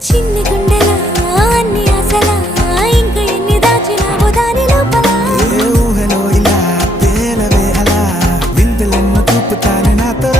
చిన్ని గుండెలా అన్ని ఆశలా ఇంకా ఎన్ని దాచినావో దాని లోపల ఏ ఊహలో ఇలా తేలవే అలా వింతలెన్నో చూపుతానే నాతో